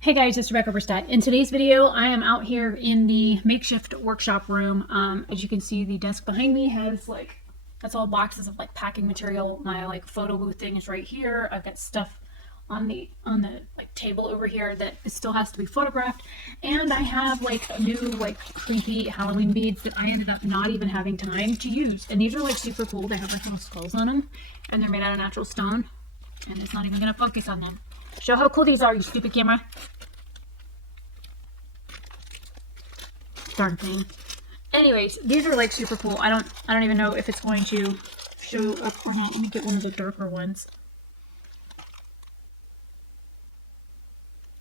Hey guys, it's Rebecca Oberstadt. In today's video, I am out here in the makeshift workshop room. As you can see, the desk behind me has that's all boxes of packing material. My photo booth thing is right here. I've got stuff on the table over here that still has to be photographed, and I have new creepy Halloween beads that I ended up not even having time to use. And these are super cool. They have little skulls on them, and they're made out of natural stone. And it's not even gonna focus on them. Show how cool these are, you stupid camera. Darn thing. Anyways, these are super cool. I don't even know if it's going to show up or not. Let me get one of the darker ones.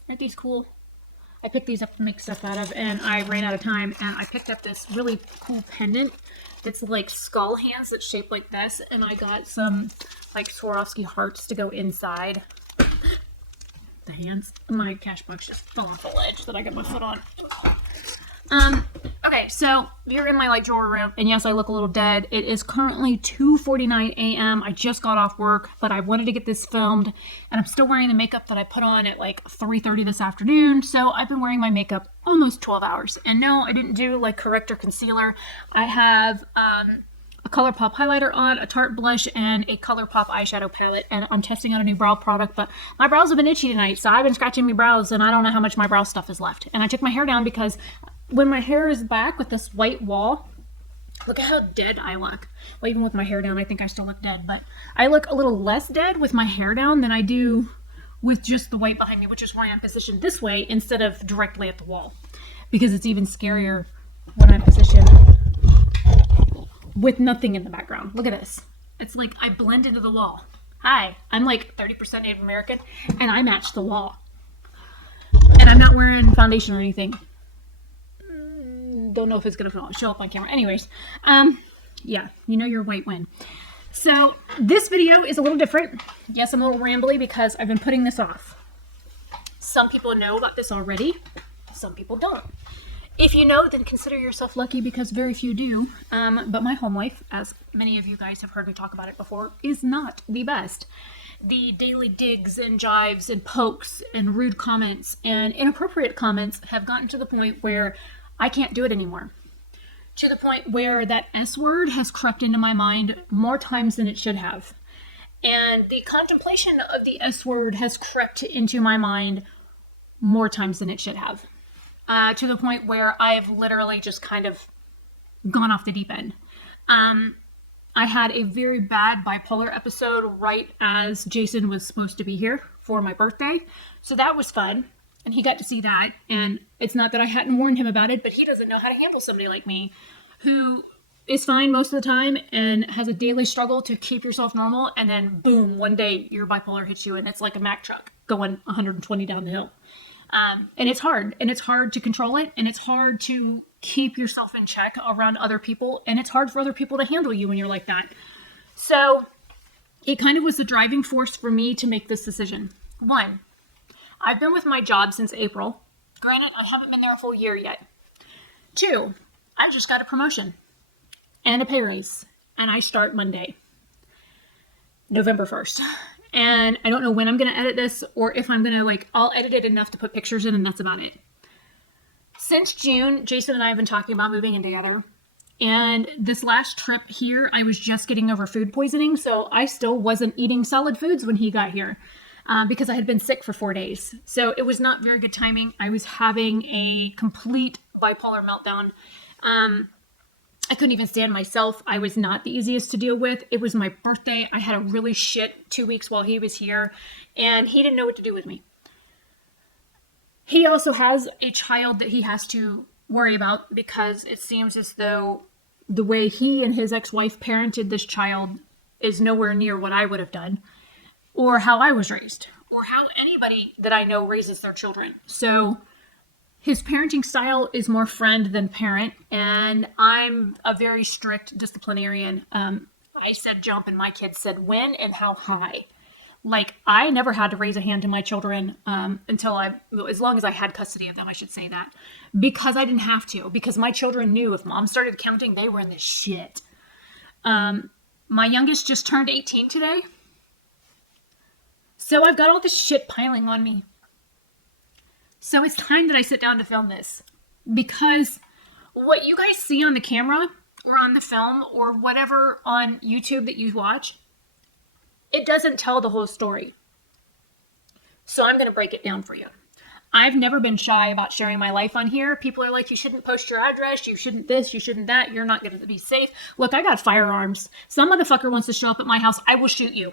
Aren't these cool? I picked these up to make stuff out of, and I ran out of time, and I picked up this really cool pendant that's skull hands that's shaped like this, and I got some Swarovski hearts to go inside the hands. My cash box just fell off the ledge that I got my foot on. Okay, so you're in my drawer room, and yes, I look a little dead. It is currently 2:49 a.m. I just got off work, but I wanted to get this filmed, and I'm still wearing the makeup that I put on at 3:30 this afternoon, so I've been wearing my makeup almost 12 hours. And no, I didn't do corrector concealer. I have a ColourPop highlighter on, a Tarte blush, and a ColourPop eyeshadow palette, and I'm testing out a new brow product, but my brows have been itchy tonight, so I've been scratching my brows, and I don't know how much my brow stuff is left. And I took my hair down because when my hair is back with this white wall, look at how dead I look. Well, even with my hair down, I think I still look dead, but I look a little less dead with my hair down than I do with just the white behind me, which is why I'm positioned this way instead of directly at the wall, because it's even scarier when I'm positioned with nothing in the background. Look at this. It's I blend into the wall. Hi, I'm 30% Native American, and I match the wall. And I'm not wearing foundation or anything. Don't know if it's gonna show up on camera. Anyways, yeah, you're white when. So this video is a little different. Yes, I'm a little rambly because I've been putting this off. Some people know about this already. Some people don't. If you know, then consider yourself lucky because very few do. But my home life, as many of you guys have heard me talk about it before, is not the best. The daily digs and jives and pokes and rude comments and inappropriate comments have gotten to the point where I can't do it anymore. To the point where that S word has crept into my mind more times than it should have. And the contemplation of the S word has crept into my mind more times than it should have. To the point where I've literally just kind of gone off the deep end. I had a very bad bipolar episode right as Jason was supposed to be here for my birthday. So that was fun. And he got to see that. And it's not that I hadn't warned him about it, but he doesn't know how to handle somebody like me who is fine most of the time and has a daily struggle to keep yourself normal. And then boom, one day your bipolar hits you and it's like a Mack truck going 120 down the hill. And it's hard, to control it, and it's hard to keep yourself in check around other people, and it's hard for other people to handle you when you're like that. So it kind of was the driving force for me to make this decision. One, I've been with my job since April. Granted, I haven't been there a full year yet. Two, I just got a promotion and a pay raise, and I start Monday, November 1st. And I don't know when I'm going to edit this or if I'm going to I'll edit it enough to put pictures in, and that's about it. Since June, Jason and I have been talking about moving in together. And this last trip here, I was just getting over food poisoning. So I still wasn't eating solid foods when he got here because I had been sick for 4 days. So it was not very good timing. I was having a complete bipolar meltdown. I couldn't even stand myself. I was not the easiest to deal with. It was my birthday. I had a really shit 2 weeks while he was here, and he didn't know what to do with me. He also has a child that he has to worry about because it seems as though the way he and his ex-wife parented this child is nowhere near what I would have done, or how I was raised, or how anybody that I know raises their children. So his parenting style is more friend than parent, and I'm a very strict disciplinarian. I said jump, and my kids said when and how high. I never had to raise a hand to my children until as long as I had custody of them, I should say that. Because I didn't have to. Because my children knew if mom started counting, they were in the shit. My youngest just turned 18 today. So I've got all this shit piling on me. So it's time that I sit down to film this, because what you guys see on the camera or on the film or whatever on YouTube that you watch, it doesn't tell the whole story. So I'm going to break it down for you. I've never been shy about sharing my life on here. People are like, you shouldn't post your address, you shouldn't this, you shouldn't that, you're not going to be safe. Look, I got firearms. Some motherfucker wants to show up at my house, I will shoot you.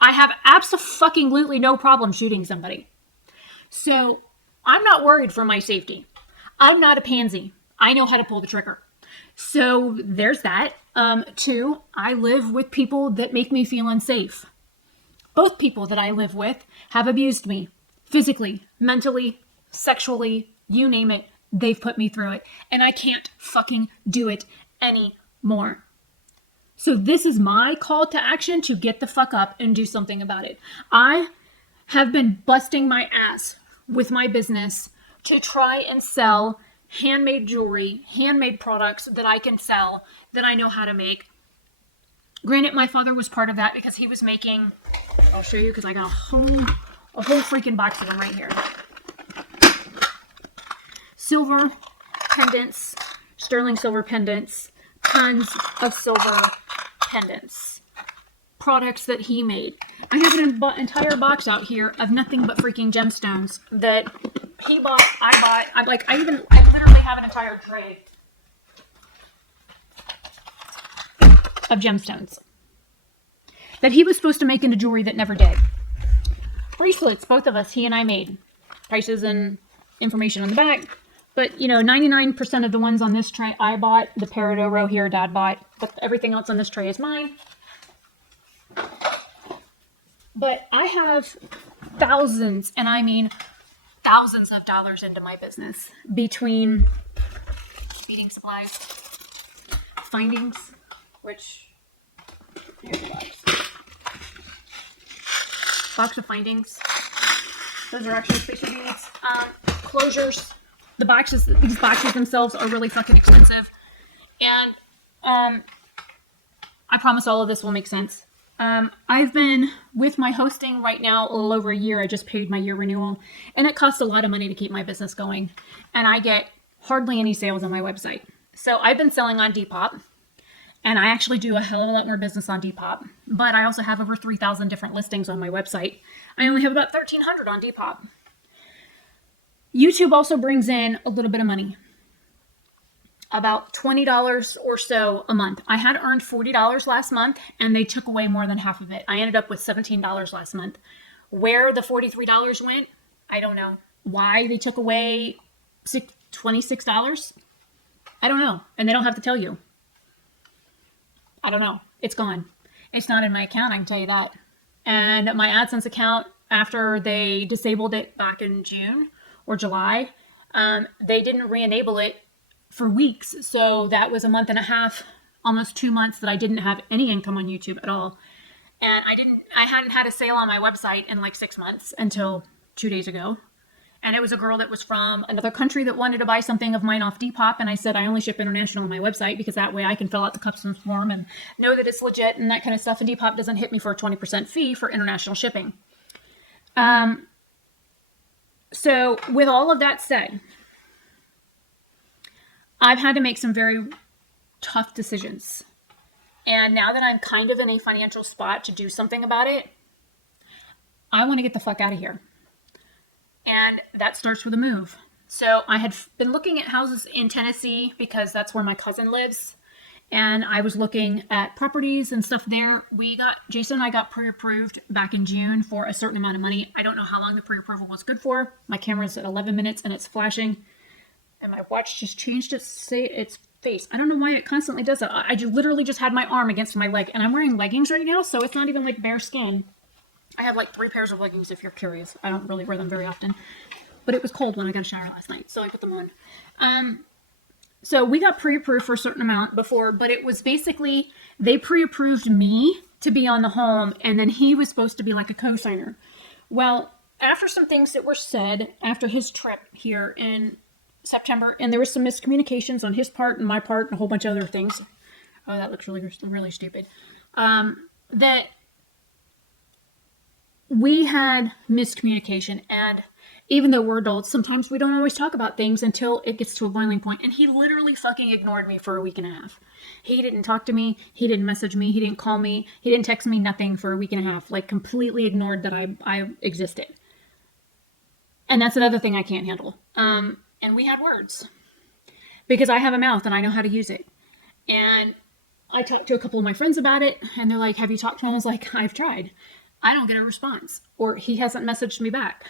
I have absolutely no problem shooting somebody. So I'm not worried for my safety. I'm not a pansy. I know how to pull the trigger. So there's that. 2, I live with people that make me feel unsafe. Both people that I live with have abused me. Physically, mentally, sexually, you name it, they've put me through it. And I can't fucking do it anymore. So this is my call to action to get the fuck up and do something about it. I have been busting my ass with my business to try and sell handmade jewelry, handmade products that I can sell, that I know how to make. Granted, my father was part of that because he was making, I'll show you because I got a whole freaking box of them right here. Silver pendants, sterling silver pendants, tons of silver pendants. Products that he made. I have an entire box out here of nothing but freaking gemstones that he bought, I bought. I literally have an entire tray of gemstones that he was supposed to make into jewelry that never did. Bracelets, both of us, he and I made. Prices and information on the back. But, 99% of the ones on this tray I bought. The peridot row here, Dad bought. But everything else on this tray is mine. But I have thousands, and I mean thousands of dollars into my business. Between feeding supplies, findings, which, here's the box. Box of findings. Those are actually spacer beads. Closures. These boxes themselves are really fucking expensive. And I promise all of this will make sense. I've been with my hosting right now a little over a year. I just paid my year renewal. And it costs a lot of money to keep my business going. And I get hardly any sales on my website. So I've been selling on Depop. And I actually do a hell of a lot more business on Depop. But I also have over 3,000 different listings on my website. I only have about 1,300 on Depop. YouTube also brings in a little bit of money. About $20 or so a month. I had earned $40 last month, and they took away more than half of it. I ended up with $17 last month. Where the $43 went, I don't know. Why they took away $26, I don't know. And they don't have to tell you. I don't know. It's gone. It's not in my account, I can tell you that. And my AdSense account, after they disabled it back in June or July, they didn't re-enable it for weeks. So that was a month and a half, almost 2 months that I didn't have any income on YouTube at all. And I hadn't had a sale on my website in like 6 months until 2 days ago. And it was a girl that was from another country that wanted to buy something of mine off Depop. And I said, I only ship international on my website because that way I can fill out the customs form and know that it's legit and that kind of stuff. And Depop doesn't hit me for a 20% fee for international shipping. So with all of that said, I've had to make some very tough decisions. And now that I'm kind of in a financial spot to do something about it, I want to get the fuck out of here. And that starts with a move. So I had been looking at houses in Tennessee because that's where my cousin lives. And I was looking at properties and stuff there. Jason and I got pre-approved back in June for a certain amount of money. I don't know how long the pre-approval was good for. My camera's at 11 minutes and it's flashing. And my watch just changed its face. I don't know why it constantly does that. I literally just had my arm against my leg. And I'm wearing leggings right now, so it's not even like bare skin. I have like 3 pairs of leggings if you're curious. I don't really wear them very often. But it was cold when I got a shower last night, so I put them on. So we got pre-approved for a certain amount before, but it was basically, they pre-approved me to be on the home, and then he was supposed to be like a co-signer. Well, after some things that were said after his trip here in September, and there was some miscommunications on his part and my part and a whole bunch of other things. Oh, that looks really stupid. That we had miscommunication, and even though we're adults, sometimes we don't always talk about things until it gets to a boiling point. And he literally fucking ignored me for a week and a half. He didn't talk to me. He didn't message me. He didn't call me. He didn't text me, nothing for a week and a half. Like, completely ignored that I existed. And that's another thing I can't handle. And we had words. Because I have a mouth and I know how to use it. And I talked to a couple of my friends about it. And they're like, have you talked to him? I was like, I've tried. I don't get a response. Or he hasn't messaged me back.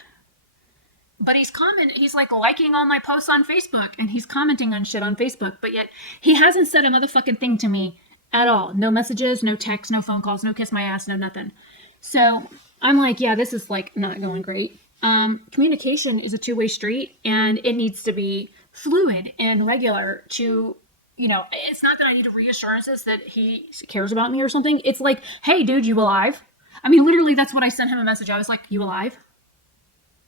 But he's like liking all my posts on Facebook and he's commenting on shit on Facebook. But yet he hasn't said a motherfucking thing to me at all. No messages, no texts, no phone calls, no kiss my ass, no nothing. So I'm like, yeah, this is like not going great. Communication is a two-way street and it needs to be fluid and regular to, you know, it's not that I need reassurances that he cares about me or something. It's like, hey dude, you alive? I mean, literally that's what I sent him a message. I was like, you alive?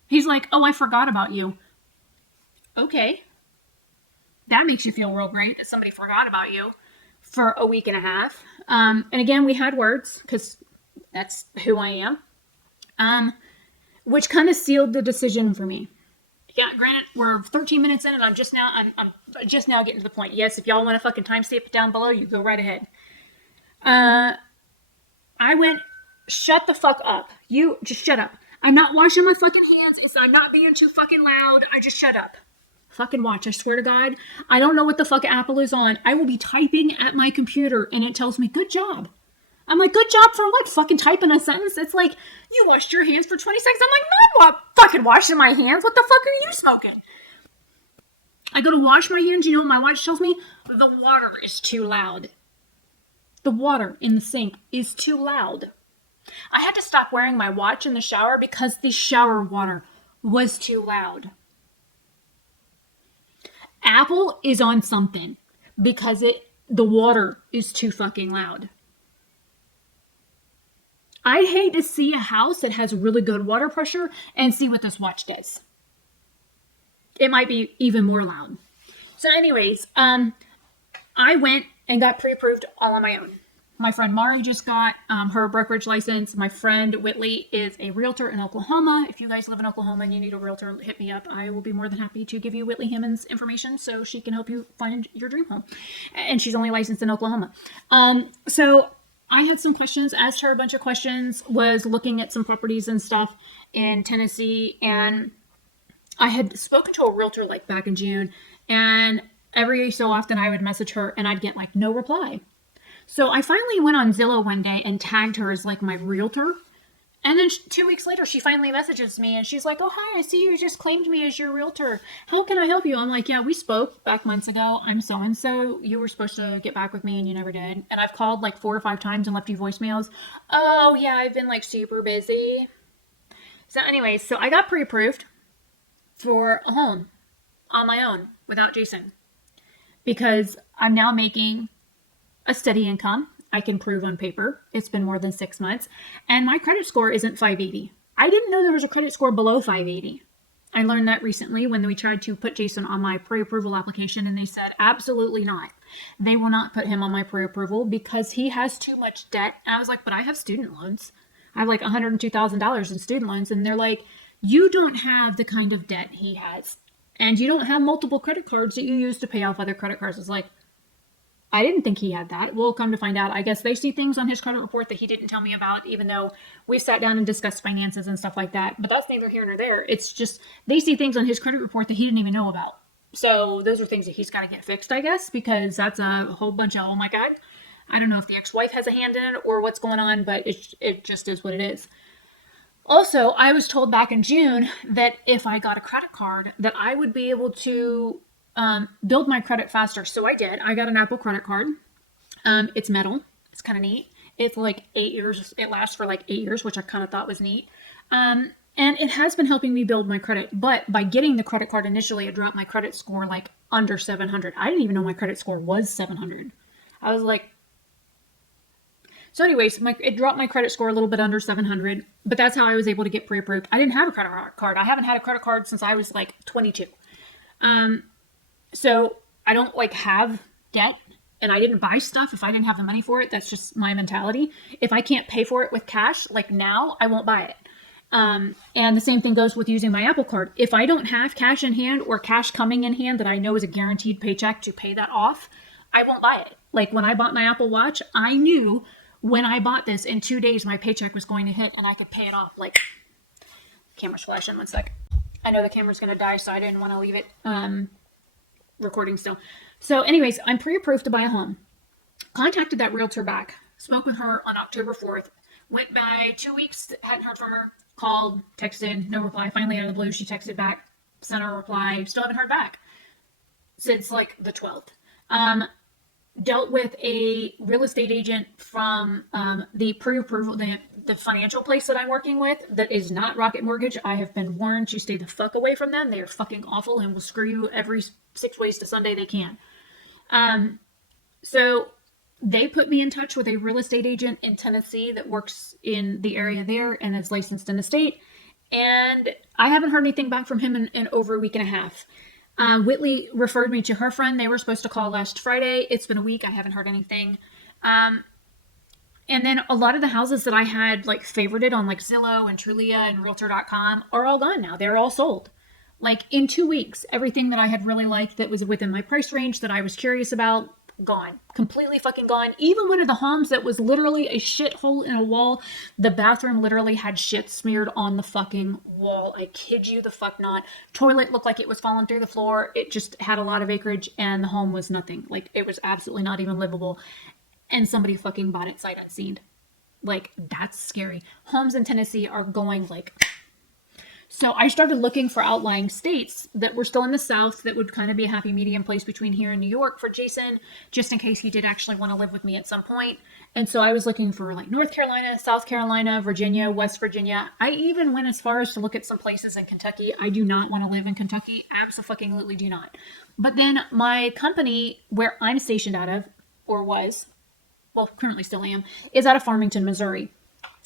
He's like, oh, I forgot about you. Okay. That makes you feel real great that somebody forgot about you for a week and a half. And again, we had words because that's who I am. Which kind of sealed the decision for me. Yeah, granted, we're 13 minutes in and I'm just now getting to the point. Yes, if y'all want to fucking timestamp it down below, you go right ahead. I went, shut the fuck up. You just shut up. I'm not washing my fucking hands. I'm not being too fucking loud. I just shut up. Fucking watch. I swear to God. I don't know what the fuck Apple is on. I will be typing at my computer and it tells me, good job. I'm like, good job for what? Fucking typing a sentence? It's like, you washed your hands for 20 seconds. I'm like, not fucking washing my hands. What the fuck are you smoking? I go to wash my hands. You know what my watch tells me? The water is too loud. The water in the sink is too loud. I had to stop wearing my watch in the shower because the shower water was too loud. Apple is on something because the water is too fucking loud. I'd hate to see a house that has really good water pressure and see what this watch does. It might be even more loud. So anyways, I went and got pre-approved all on my own. My friend Mari just got her brokerage license. My friend Whitley is a realtor in Oklahoma. If you guys live in Oklahoma and you need a realtor, hit me up. I will be more than happy to give you Whitley Hammond's information so she can help you find your dream home. And she's only licensed in Oklahoma. So I had some questions, asked her a bunch of questions, was looking at some properties and stuff in Tennessee. And I had spoken to a realtor like back in June. And every so often I would message her and I'd get like no reply. So I finally went on Zillow one day and tagged her as like my realtor. And then 2 weeks later, she finally messages me and she's like, oh, hi, I see you just claimed me as your realtor. How can I help you? I'm like, yeah, we spoke back months ago. I'm so-and-so. You were supposed to get back with me and you never did. And I've called like 4 or 5 times and left you voicemails. Oh, yeah, I've been like super busy. So anyways, so I got pre-approved for a home on my own without Jason. Because I'm now making a steady income. I can prove on paper. It's been more than 6 months. And my credit score isn't 580. I didn't know there was a credit score below 580. I learned that recently when we tried to put Jason on my pre-approval application and they said, absolutely not. They will not put him on my pre-approval because he has too much debt. And I was like, but I have student loans. I have like $102,000 in student loans. And they're like, you don't have the kind of debt he has. And you don't have multiple credit cards that you use to pay off other credit cards. It's like, I didn't think he had that. We'll come to find out. I guess they see things on his credit report that he didn't tell me about, even though we sat down and discussed finances and stuff like that. But that's neither here nor there. It's just they see things on his credit report that he didn't even know about. So those are things that he's got to get fixed, I guess, because that's a whole bunch of, oh my God. I don't know if the ex-wife has a hand in it or what's going on, but it just is what it is. Also, I was told back in June that if I got a credit card, that I would be able to build my credit faster. So I did. I got an Apple credit card. It's metal. It's kind of neat. It's like 8 years. It lasts for like 8 years, which I kind of thought was neat. And it has been helping me build my credit. But by getting the credit card initially, it dropped my credit score like under 700. I didn't even know my credit score was 700. I was like, so anyways, it dropped my credit score a little bit under 700, but that's how I was able to get pre-approved. I didn't have a credit card. I haven't had a credit card since I was like 22. So I don't like have debt and I didn't buy stuff if I didn't have the money for it. That's just my mentality. If I can't pay for it with cash, like now, I won't buy it. And the same thing goes with using my Apple Card. If I don't have cash in hand or cash coming in hand that I know is a guaranteed paycheck to pay that off, I won't buy it. Like when I bought my Apple Watch, I knew when I bought this in 2 days my paycheck was going to hit and I could pay it off. Like, camera's flashing, 1 sec. I know the camera's going to die, so I didn't want to leave it recording still. So anyways, I'm pre-approved to buy a home. Contacted that realtor back. Spoke with her on October 4th. Went by 2 weeks, hadn't heard from her. Called, texted, no reply. Finally, out of the blue, she texted back, sent her a reply. Still haven't heard back since like the 12th. Dealt with a real estate agent from the pre-approval, the financial place that I'm working with that is not Rocket Mortgage. I have been warned to stay the fuck away from them. They are fucking awful and will screw you every 6 ways to Sunday they can. So they put me in touch with a real estate agent in Tennessee that works in the area there and is licensed in the state. And I haven't heard anything back from him in over a week and a half. Whitley referred me to her friend. They were supposed to call last Friday. It's been a week. I haven't heard anything. And then a lot of the houses that I had like favorited on like Zillow and Trulia and Realtor.com are all gone now. They're all sold. Like in 2 weeks, everything that I had really liked that was within my price range that I was curious about, gone. Completely fucking gone. Even one of the homes that was literally a shithole in a wall, the bathroom literally had shit smeared on the fucking wall. I kid you the fuck not. Toilet looked like it was falling through the floor. It just had a lot of acreage and the home was nothing. Like it was absolutely not even livable. And somebody fucking bought it sight unseen. Like that's scary. Homes in Tennessee are going like... So I started looking for outlying states that were still in the South that would kind of be a happy medium place between here and New York for Jason, just in case he did actually want to live with me at some point. And so I was looking for like North Carolina, South Carolina, Virginia, West Virginia. I even went as far as to look at some places in Kentucky. I do not want to live in Kentucky. Absolutely do not. But then my company where I'm stationed out of, or was, well, currently still am, is out of Farmington, Missouri.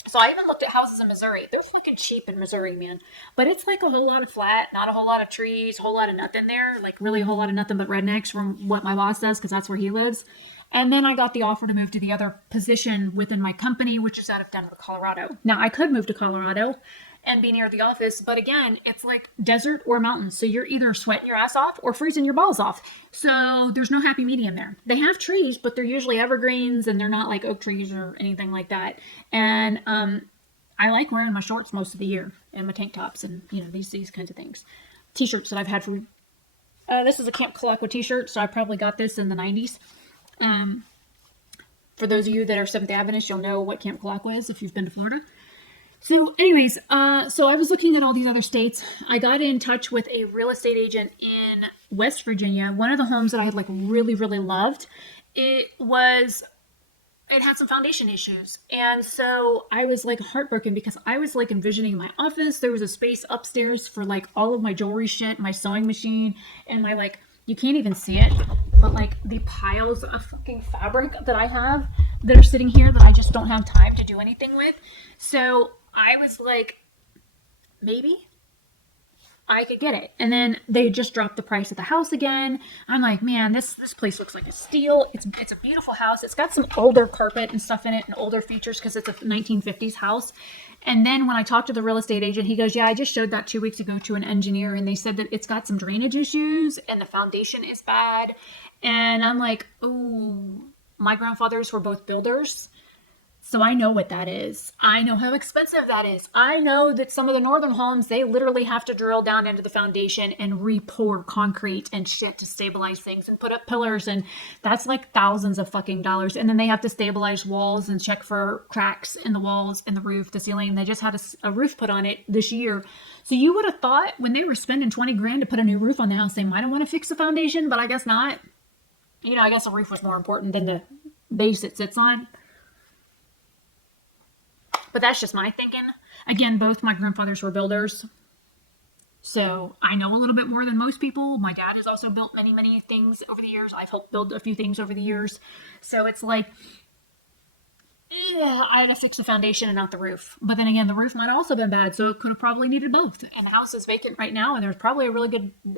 So I even looked at houses in Missouri. They're fucking cheap in Missouri, man. But it's like a whole lot of flat, not a whole lot of trees, a whole lot of nothing there. Like really a whole lot of nothing but rednecks from what my boss says, because that's where he lives. And then I got the offer to move to the other position within my company, which is out of Denver, Colorado. Now I could move to Colorado and be near the office, but again, it's like desert or mountains. So you're either sweating your ass off or freezing your balls off. So there's no happy medium there. They have trees, but they're usually evergreens and they're not like oak trees or anything like that. And I like wearing my shorts most of the year and my tank tops and you know these kinds of things. T-shirts that I've had for this is a Camp Kalakwa t-shirt, so I probably got this in the 90s. For those of you that are 7th Adventists, you'll know what Camp Kalakwa is if you've been to Florida. So anyways, so I was looking at all these other states. I got in touch with a real estate agent in West Virginia. One of the homes that I had like really, really loved, it had some foundation issues. And so I was like heartbroken because I was like envisioning my office. There was a space upstairs for like all of my jewelry shit, my sewing machine, and my like, you can't even see it, but like the piles of fucking fabric that I have that are sitting here that I just don't have time to do anything with. So I was like, maybe I could get it. And then they just dropped the price of the house again. I'm like, man, this place looks like a steal. It's a beautiful house. It's got some older carpet and stuff in it and older features because it's a 1950s house. And then when I talked to the real estate agent, he goes, yeah, I just showed that 2 weeks ago to an engineer and they said that it's got some drainage issues and the foundation is bad. And I'm like, oh, my grandfathers were both builders. So I know what that is. I know how expensive that is. I know that some of the northern homes, they literally have to drill down into the foundation and re-pour concrete and shit to stabilize things and put up pillars. And that's like thousands of fucking dollars. And then they have to stabilize walls and check for cracks in the walls and the roof, the ceiling. They just had a roof put on it this year. So you would have thought when they were spending 20 grand to put a new roof on the house, they might have want to fix the foundation, but I guess not. You know, I guess the roof was more important than the base it sits on. But that's just my thinking. Again, both my grandfathers were builders. So I know a little bit more than most people. My dad has also built many, many things over the years. I've helped build a few things over the years. So it's like, yeah, I had to fix the foundation and not the roof. But then again, the roof might have also been bad. So it could have probably needed both. And the house is vacant right now. And there's probably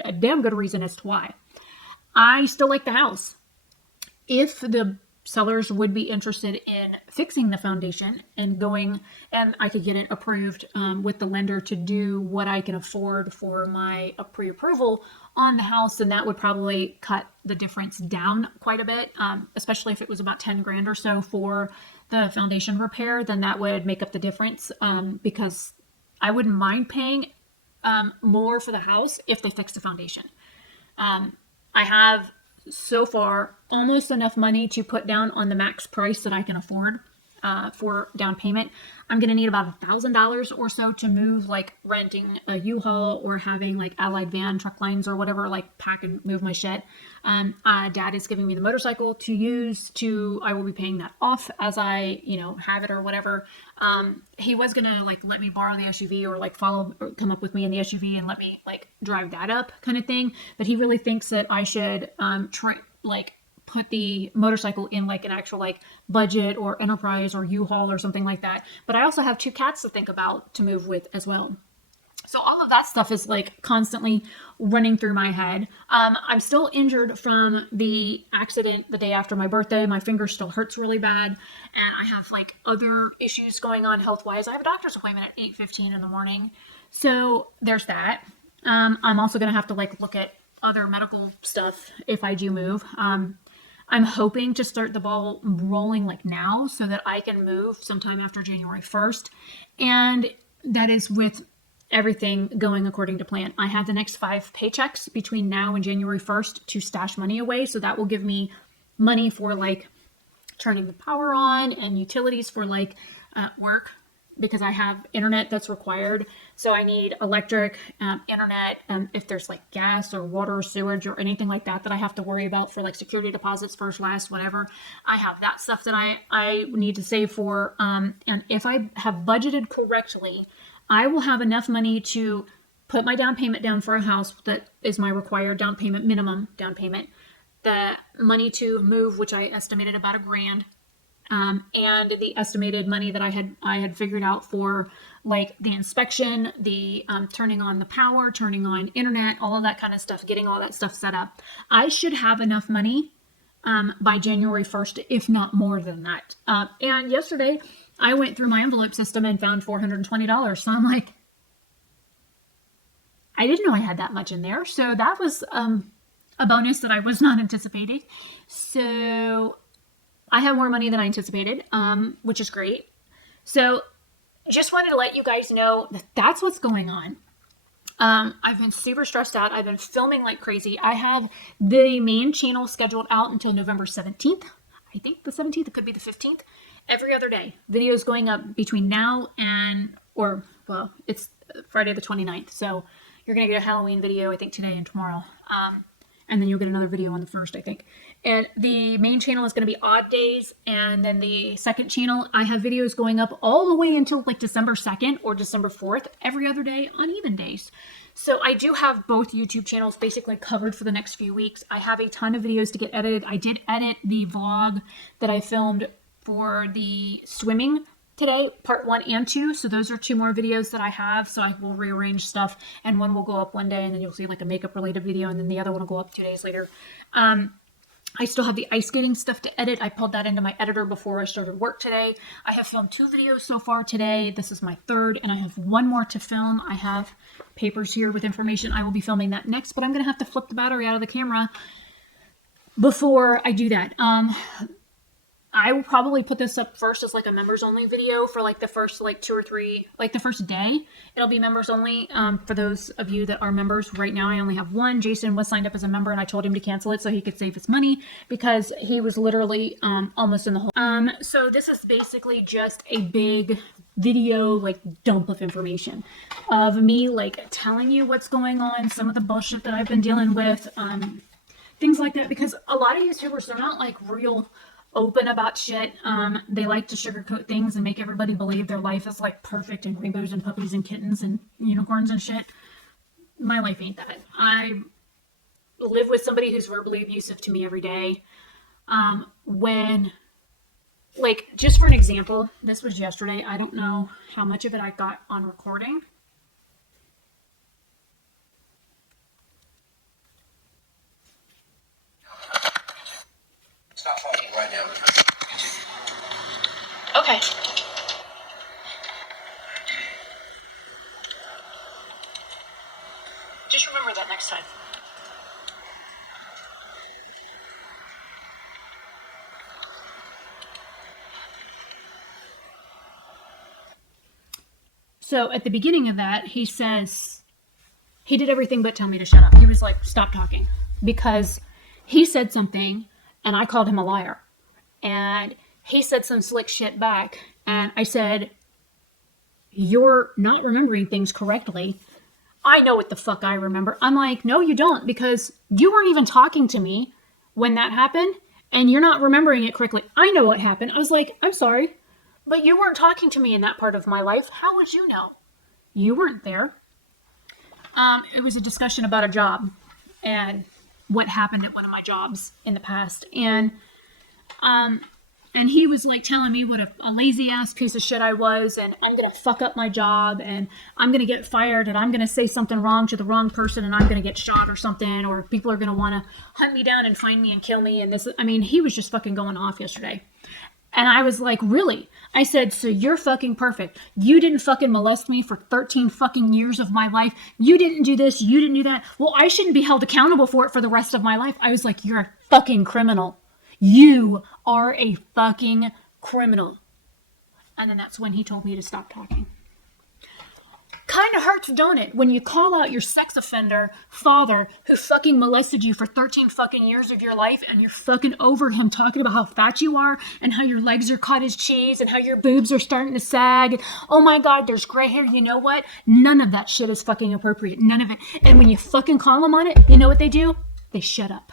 a damn good reason as to why. I still like the house. If the sellers would be interested in fixing the foundation and going, and I could get it approved with the lender to do what I can afford for my pre-approval on the house, then that would probably cut the difference down quite a bit, especially if it was about 10 grand or so for the foundation repair, then that would make up the difference, because I wouldn't mind paying more for the house if they fix the foundation. I have so far almost enough money to put down on the max price that I can afford for down payment. I'm going to need about $1,000 or so to move, like renting a U-Haul or having like Allied van truck lines or whatever, like pack and move my shit. Dad is giving me the motorcycle to use I will be paying that off as I, have it or whatever. He was going to like let me borrow the SUV or like come up with me in the SUV and let me like drive that up kind of thing. But he really thinks that I should, put the motorcycle in like an actual like budget or enterprise or U-Haul or something like that. But I also have 2 cats to think about to move with as well. So all of that stuff is like constantly running through my head. I'm still injured from the accident the day after my birthday. My finger still hurts really bad. And I have like other issues going on health-wise. I have a doctor's appointment at 8:15 in the morning. So there's that. I'm also going to have to like look at other medical stuff if I do move. I'm hoping to start the ball rolling like now so that I can move sometime after January 1st. And that is with everything going according to plan. I have the next 5 paychecks between now and January 1st to stash money away. So that will give me money for like turning the power on and utilities for like work, because I have internet that's required. So I need electric, internet, if there's like gas or water or sewage or anything like that I have to worry about for like security deposits, first, last, whatever. I have that stuff that I need to save for. And if I have budgeted correctly, I will have enough money to put my down payment down for a house that is my required down payment, minimum down payment. The money to move, which I estimated about $1,000. And the estimated money that I had figured out for like the inspection, the turning on the power, turning on internet, all of that kind of stuff, getting all that stuff set up. I should have enough money by January 1st, if not more than that. And yesterday I went through my envelope system and found $420. So I'm like, I didn't know I had that much in there. So that was a bonus that I was not anticipating. So I have more money than I anticipated, which is great. So just wanted to let you guys know that that's what's going on. I've been super stressed out. I've been filming like crazy. I have the main channel scheduled out until November 17th. I think the 17th, it could be the 15th. Every other day. Videos going up between now and, it's Friday the 29th. So you're going to get a Halloween video, I think, today and tomorrow. And then you'll get another video on the 1st, I think. And the main channel is going to be odd days. And then the second channel, I have videos going up all the way until like December 2nd or December 4th, every other day on even days. So I do have both YouTube channels basically covered for the next few weeks. I have a ton of videos to get edited. I did edit the vlog that I filmed for the swimming today, part 1 and 2. So those are 2 more videos that I have. So I will rearrange stuff, and one will go up one day, and then you'll see like a makeup related video, and then the other one will go up 2 days later. I still have the ice skating stuff to edit. I pulled that into my editor before I started work today. I have filmed 2 videos so far today. This is my 3rd, and I have 1 more to film. I have papers here with information. I will be filming that next, but I'm going to have to flip the battery out of the camera before I do that. I will probably put this up first as like a members only video for like the first like 2 or 3, like the first day. It'll be members only for those of you that are members. Right now I only have 1. Jason was signed up as a member, and I told him to cancel it so he could save his money because he was literally almost in the hole. So this is basically just a big video like dump of information of me like telling you what's going on, some of the bullshit that I've been dealing with, things like that, because a lot of YouTubers, they're not like real open about shit. They like to sugarcoat things and make everybody believe their life is like perfect and rainbows and puppies and kittens and unicorns and shit. My life ain't that. I live with somebody who's verbally abusive to me every day. Like, just for an example, this was yesterday. I don't know how much of it I got on recording. Stop talking right now. Okay. Just remember that next time. So at the beginning of that, he says, he did everything but tell me to shut up. He was like, stop talking. Because he said something, and I called him a liar. And he said some slick shit back. And I said, you're not remembering things correctly. I know what the fuck I remember. I'm like, no, you don't, because you weren't even talking to me when that happened, and you're not remembering it correctly. I know what happened. I was like, I'm sorry, but you weren't talking to me in that part of my life. How would you know? You weren't there. It was a discussion about a job and what happened at one of my jobs in the past. And he was like telling me what a lazy ass piece of shit I was, and I'm going to fuck up my job, and I'm going to get fired, and I'm going to say something wrong to the wrong person, and I'm going to get shot or something, or people are going to want to hunt me down and find me and kill me. And this, I mean, he was just fucking going off yesterday. And I was like, really? I said, so you're fucking perfect. You didn't fucking molest me for 13 fucking years of my life. You didn't do this. You didn't do that. Well, I shouldn't be held accountable for it for the rest of my life. I was like, you're a fucking criminal. You are a fucking criminal. And then that's when he told me to stop talking. Kind of hurts, don't it? When you call out your sex offender father who fucking molested you for 13 fucking years of your life, and you're fucking over him talking about how fat you are and how your legs are cottage cheese and how your boobs are starting to sag. And, oh my God, there's gray hair. You know what? None of that shit is fucking appropriate. None of it. And when you fucking call them on it, you know what they do? They shut up.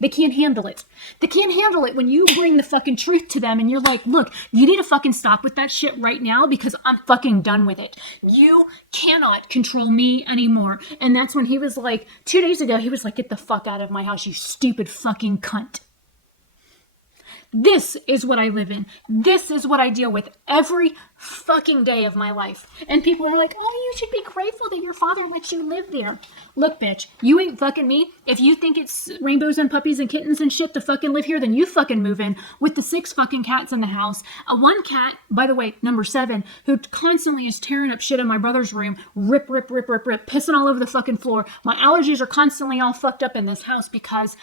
They can't handle it. They can't handle it when you bring the fucking truth to them and you're like, look, you need to fucking stop with that shit right now because I'm fucking done with it. You cannot control me anymore. And that's when he was like, 2 days ago, he was like, get the fuck out of my house, you stupid fucking cunt. This is what I live in. This is what I deal with every fucking day of my life. And people are like, oh, you should be grateful that your father lets you live there. Look, bitch, you ain't fucking me. If you think it's rainbows and puppies and kittens and shit to fucking live here, then you fucking move in with the 6 fucking cats in the house. One cat, by the way, number 7, who constantly is tearing up shit in my brother's room, rip, pissing all over the fucking floor. My allergies are constantly all fucked up in this house because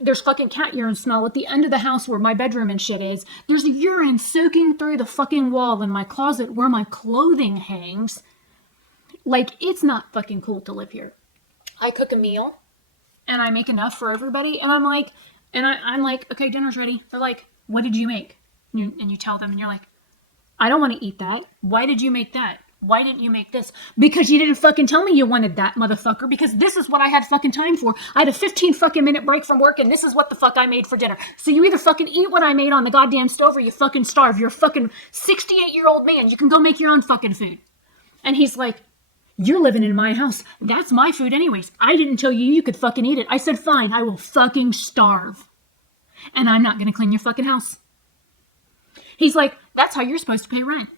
there's fucking cat urine smell at the end of the house where my bedroom and shit is. There's urine soaking through the fucking wall in my closet where my clothing hangs. Like, it's not fucking cool to live here. I cook a meal and I make enough for everybody, and I'm like, okay, dinner's ready. They're like, what did you make? And you tell them, and you're like, I don't want to eat that. Why did you make that? Why didn't you make this? Because you didn't fucking tell me you wanted that, motherfucker, because this is what I had fucking time for. I had a 15 fucking minute break from work, and this is what the fuck I made for dinner. So you either fucking eat what I made on the goddamn stove, or you fucking starve. You're a fucking 68-year-old man. You can go make your own fucking food. And he's like, you're living in my house. That's my food anyways. I didn't tell you you could fucking eat it. I said, fine, I will fucking starve. And I'm not going to clean your fucking house. He's like, that's how you're supposed to pay rent.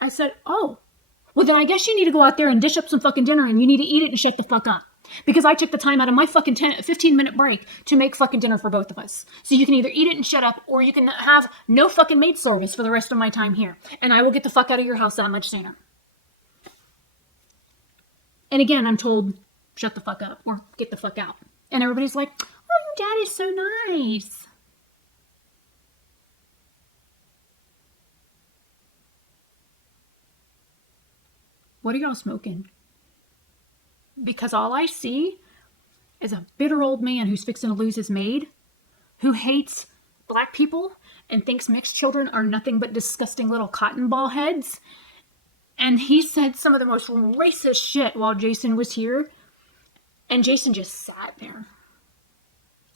I said, oh, well then I guess you need to go out there and dish up some fucking dinner and you need to eat it and shut the fuck up. Because I took the time out of my fucking 15-minute break to make fucking dinner for both of us. So you can either eat it and shut up, or you can have no fucking maid service for the rest of my time here. And I will get the fuck out of your house that much sooner. And again, I'm told, shut the fuck up or get the fuck out. And everybody's like, oh, your dad is so nice. What are y'all smoking? Because all I see is a bitter old man who's fixing to lose his maid, who hates black people and thinks mixed children are nothing but disgusting little cotton ball heads. And he said some of the most racist shit while Jason was here. And Jason just sat there.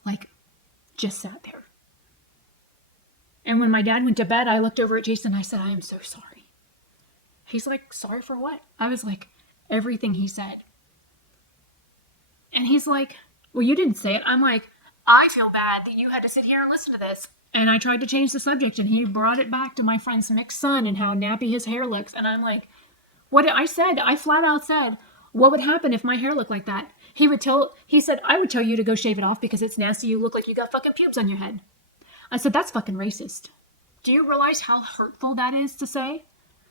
Like, just sat there. And when my dad went to bed, I looked over at Jason and I said, I am so sorry. He's like, sorry for what? I was like, everything he said. And he's like, well, you didn't say it. I'm like, I feel bad that you had to sit here and listen to this. And I tried to change the subject, and he brought it back to my friend's mixed son and how nappy his hair looks. And I'm like, I flat out said, what would happen if my hair looked like that? He said, I would tell you to go shave it off because it's nasty. You look like you got fucking pubes on your head. I said, that's fucking racist. do you realize how hurtful that is to say?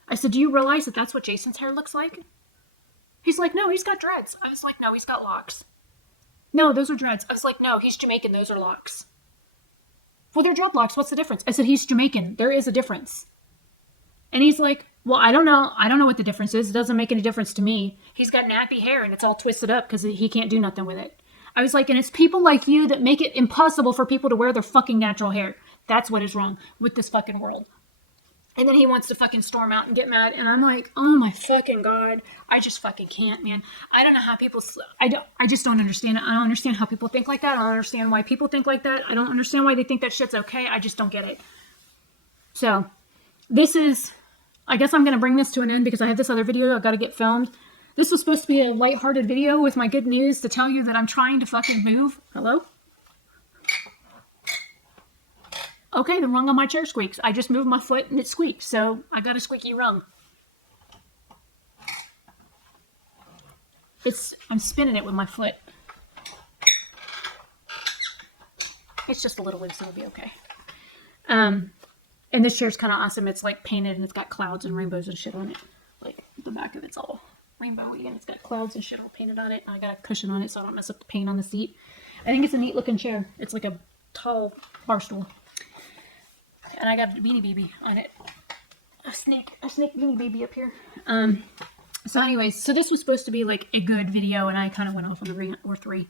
I said, do you realize that that's what Jason's hair looks like? He's like, no, he's got dreads. I was like, no, he's got locks. No, those are dreads. I was like, no, he's Jamaican. Those are locks. Well, they're dreadlocks. What's the difference? I said, he's Jamaican. There is a difference. And he's like, well, I don't know. I don't know what the difference is. It doesn't make any difference to me. He's got nappy hair and it's all twisted up because he can't do nothing with it. I was like, and it's people like you that make it impossible for people to wear their fucking natural hair. That's what is wrong with this fucking world. And then he wants to fucking storm out and get mad. And I'm like, oh my fucking God. I just fucking can't, man. I don't know how people, I just don't understand it. I don't understand how people think like that. I don't understand why people think like that. I don't understand why they think that shit's okay. I just don't get it. So this is, I guess I'm going to bring this to an end because I have this other video I've got to get filmed. This was supposed to be a lighthearted video with my good news to tell you that I'm trying to fucking move. Hello? Okay, the rung on my chair squeaks. I just moved my foot and it squeaks, so I got a squeaky rung. I'm spinning it with my foot. It's just a little loose, it'll be okay. And this chair's kind of awesome. It's like painted and it's got clouds and rainbows and shit on it. Like the back of it's all rainbowy and it's got clouds and shit all painted on it. And I got a cushion on it so I don't mess up the paint on the seat. I think it's a neat looking chair. It's like a tall bar stool. And I got a Beanie Baby on it. A snake Beanie Baby up here. So anyways, so this was supposed to be like a good video and I kind of went off on a rant or three.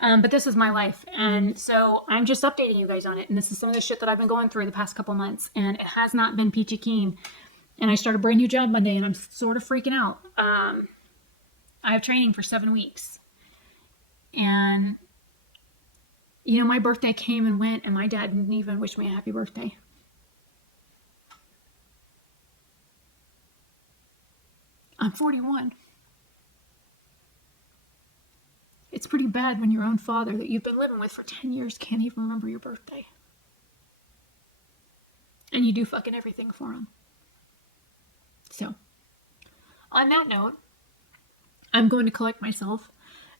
But this is my life. And so I'm just updating you guys on it. And this is some of the shit that I've been going through the past couple months. And it has not been peachy keen. And I start a brand new job Monday and I'm sort of freaking out. I have training for 7 weeks. And, you know, my birthday came and went and my dad didn't even wish me a happy birthday. I'm 41. It's pretty bad when your own father that you've been living with for 10 years can't even remember your birthday. And you do fucking everything for him. So, on that note, I'm going to collect myself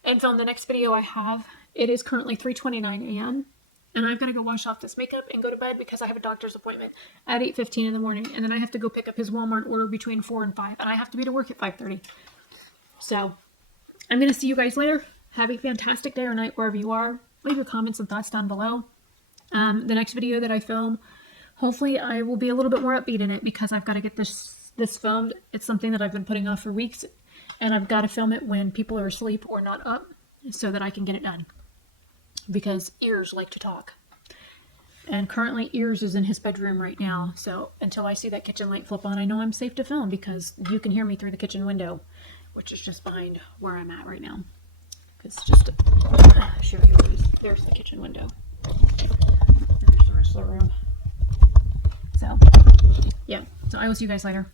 and film the next video I have. It is currently 3:29 a.m. And I've got to go wash off this makeup and go to bed because I have a doctor's appointment at 8:15 in the morning. And then I have to go pick up his Walmart order between 4 and 5. And I have to be to work at 5:30. So, I'm going to see you guys later. Have a fantastic day or night wherever you are. Leave your comments and thoughts down below. The next video that I film, hopefully I will be a little bit more upbeat in it because I've got to get this filmed. It's something that I've been putting off for weeks. And I've got to film it when people are asleep or not up so that I can get it done. Because ears like to talk. And currently ears is in his bedroom right now. So until I see that kitchen light flip on, I know I'm safe to film because you can hear me through the kitchen window, which is just behind where I'm at right now. It's just show you. There's the kitchen window. There's the rest of the room. So yeah. So I will see you guys later.